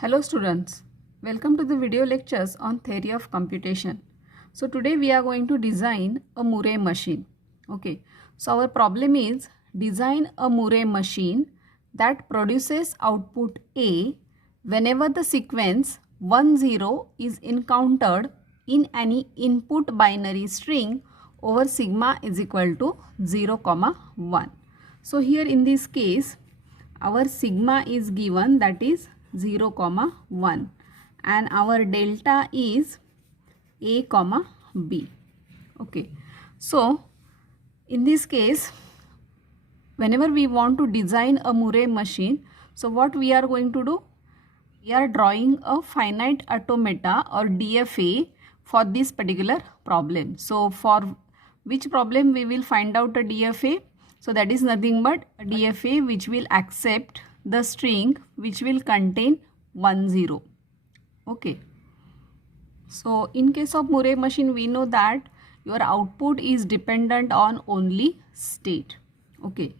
Hello students, welcome to the video lectures on theory of computation. So today we are going to design a Murray machine. Okay, so our problem is design a Murray machine that produces output A whenever the sequence 10 is encountered in any input binary string over sigma is equal to 0, 1. So here in this case our sigma is given, that is 0, 1, and our delta is A, B. Okay, so in this case whenever we want to design a Murray machine, so what we are going to do, we are drawing a finite automata or DFA for this particular problem. So for which problem we will find out a DFA? So that is nothing but a DFA which will accept the string which will contain 10. Okay. So in case of Murray machine, we know that your output is dependent on only state. Okay.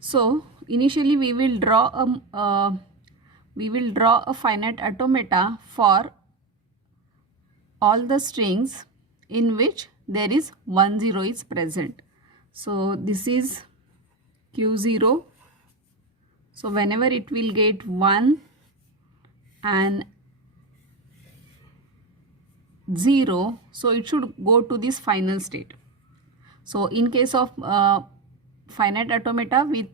So initially we will draw a finite automata for all the strings in which there is 10 is present. So this is Q0. So whenever it will get 1 and 0, so it should go to this final state. So in case of finite automata with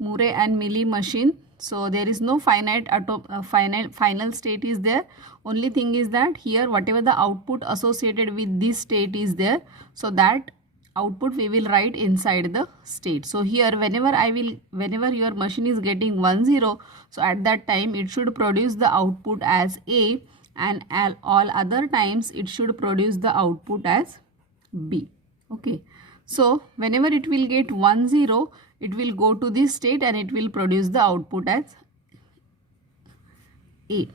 Murray and Mealy machine, so there is no final state is there. Only thing is that here whatever the output associated with this state is there, so that output we will write inside the state. So here whenever your machine is getting 10, so at that time it should produce the output as A, and all other times it should produce the output as B. Okay, so whenever it will get 10, it will go to this state and it will produce the output as A.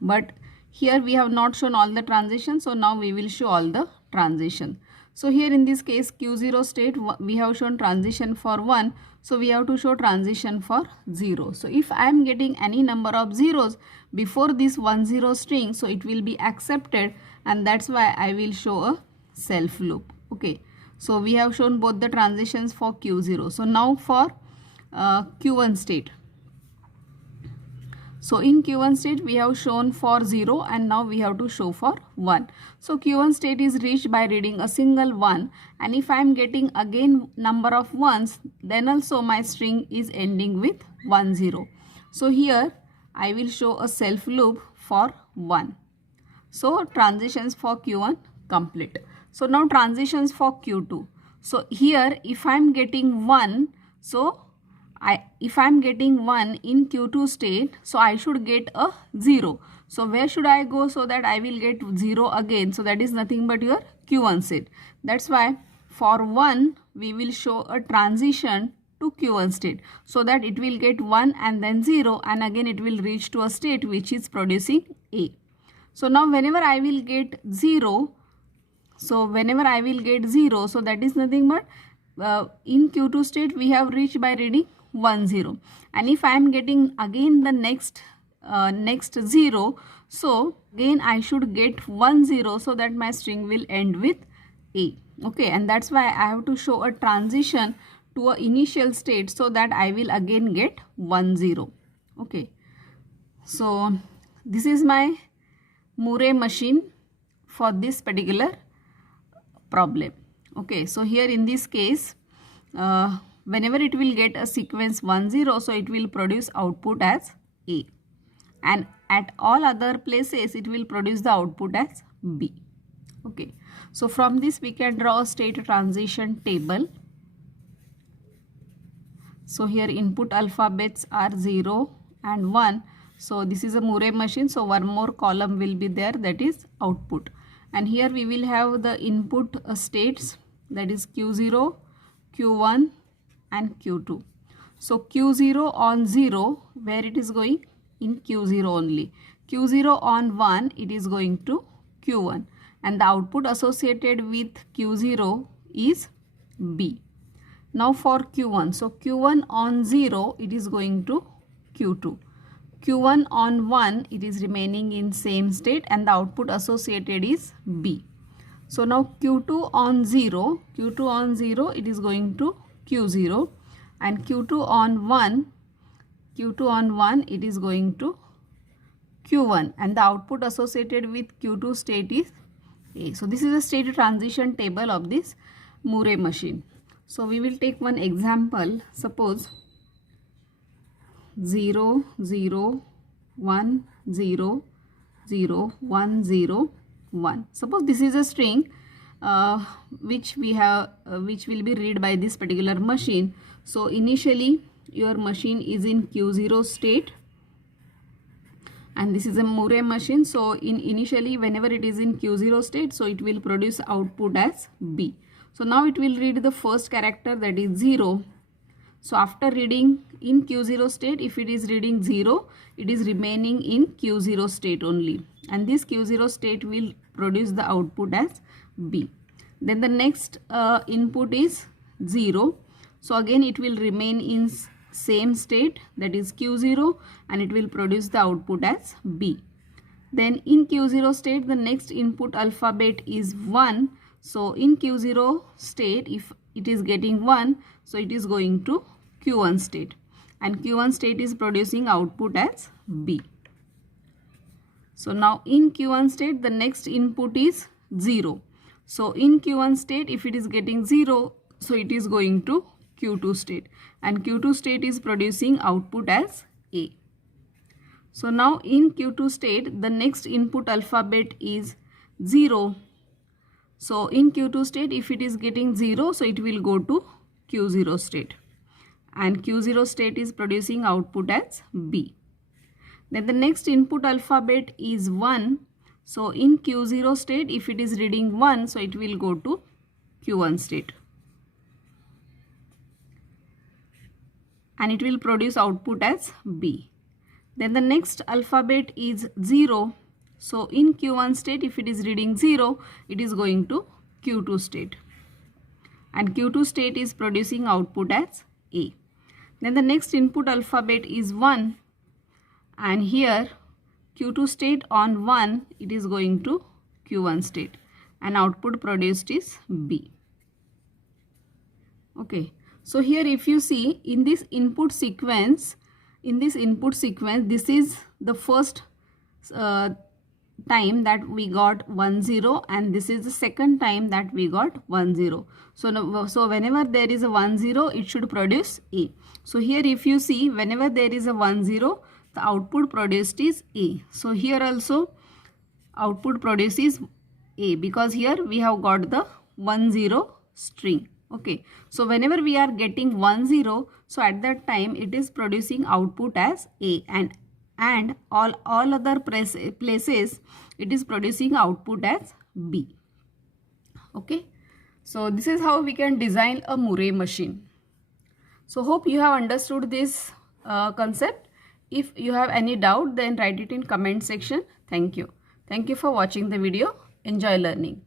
But here we have not shown all the transitions, so now we will show all the transition. So here in this case Q0 state we have shown transition for 1, so we have to show transition for 0. So if I am getting any number of zeros before this 10 string, so it will be accepted, and that's why I will show a self loop. Okay, so we have shown both the transitions for Q0. So now for Q1 state. So in Q1 state we have shown for 0, and now we have to show for 1. So Q1 state is reached by reading a single 1, and if I am getting again number of ones, then also my string is ending with 10. So here I will show a self loop for 1. So transitions for Q1 complete. So now transitions for Q2. So here if I am getting 1, so if I am getting 1 in Q2 state, so I should get a 0. So where should I go so that I will get 0 again? So that is nothing but your Q1 state. That's why for 1 we will show a transition to Q1 state, so that it will get 1 and then 0, and again it will reach to a state which is producing A. So now whenever I will get 0, so that is nothing but in Q2 state we have reached by reading 10, and if I am getting again the next 0, so again I should get 10, so that my string will end with A. Okay, and that's why I have to show a transition to a initial state, so that I will again get 10. Okay, so this is my Murray machine for this particular problem. Okay, so here in this case whenever it will get a sequence 10, so it will produce output as A, and at all other places it will produce the output as B. Okay, so from this we can draw a state transition table. So here input alphabets are 0 and 1. So this is a Murray machine, so one more column will be there, that is output, and here we will have the input states, that is Q0, Q1 and Q2. So Q0 on 0, where it is going? In Q0 only. Q0 on 1, it is going to Q1, and the output associated with Q0 is B. Now for Q1, so Q1 on 0, it is going to Q2. Q1 on 1, it is remaining in same state and the output associated is B. So now Q2 on 0, it is going to Q0, and Q2 on 1, it is going to Q1, and the output associated with Q2 state is A. So this is a state transition table of this Murray machine. So we will take one example. Suppose 0 0 1 0 0 1 0 1. Suppose this is a string which will be read by this particular machine. So initially your machine is in Q0 state, and this is a Murray machine. So initially whenever it is in Q0 state, so it will produce output as B. So now it will read the first character, that is 0. So after reading in Q0 state, if it is reading 0, it is remaining in Q0 state only, and this Q0 state will produce the output as B. Then the next input is 0. So again it will remain in same state, that is Q0, and it will produce the output as B. Then in Q0 state, the next input alphabet is 1. So in Q0 state, if it is getting 1, so it is going to Q1 state, and Q1 state is producing output as B. So now in Q1 state, the next input is 0. So in Q1 state, if it is getting 0, so it is going to Q2 state, and Q2 state is producing output as A. So now in Q2 state, the next input alphabet is 0. So in Q2 state, if it is getting 0, so it will go to Q0 state, and Q0 state is producing output as B. Then the next input alphabet is 1. So in Q0 state, if it is reading 1, so it will go to Q1 state, and it will produce output as B. Then the next alphabet is 0. So in Q1 state, if it is reading 0, it is going to Q2 state, and Q2 state is producing output as A. Then the next input alphabet is 1, and here Q2 state on 1, it is going to Q1 state, and output produced is B. Okay, so here if you see in this input sequence, this is the first time that we got 1 0, and this is the second time that we got 1 0. So whenever there is a 1 0, it should produce A. So here if you see, whenever there is a 1 0, the output produced is A. So here also output produces A, because here we have got the 1 0 string. Okay, so whenever we are getting 1 0, so at that time it is producing output as A, and all other places it is producing output as B. Okay, so this is how we can design a Murray machine. So hope you have understood this concept. If you have any doubt, then write it in comment section. Thank you for watching the video. Enjoy learning.